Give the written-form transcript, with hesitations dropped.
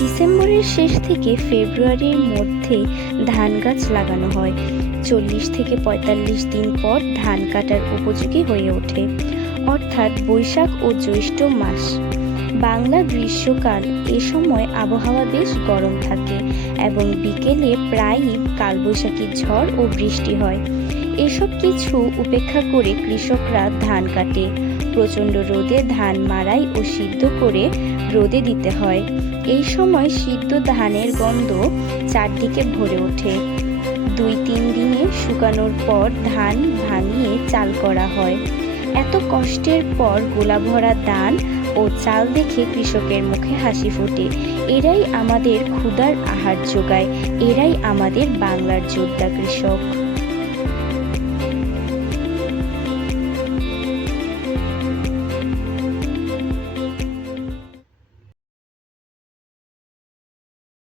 ডিসেম্বরের শেষ থেকে ফেব্রুয়ারির মধ্যে ধান গাছ লাগানো হয়। 40 থেকে 45 দিন পর ধান কাটার উপযোগী হয়ে ওঠে, অর্থাৎ বৈশাখ ও জ্যৈষ্ঠ মাস। বাংলা গ্রীষ্মকাল, এ সময় আবহাওয়া বেশ গরম থাকে এবং বিকেলে প্রায়ই কালবৈশাখী ঝড় ও বৃষ্টি হয়। এসব কিছু উপেক্ষা করে কৃষকরা ধান কাটে। প্রচণ্ড রোদে ধান মাড়াই ও সিদ্ধ করে রোদে দিতে হয়। এই সময় সিদ্ধ ধানের গন্ধ চারদিকে ভরে ওঠে। 2-3 দিনে শুকানোর পর ধান ভাঙিয়ে চাল করা হয়। এত কষ্টের পর গোলা ভরা ধান ও চাল দেখে কৃষকের মুখে হাসি ফোটে। এরাই আমাদের ক্ষুধার আহার জোগায়, এরাই আমাদের বাংলার যোদ্ধা কৃষক।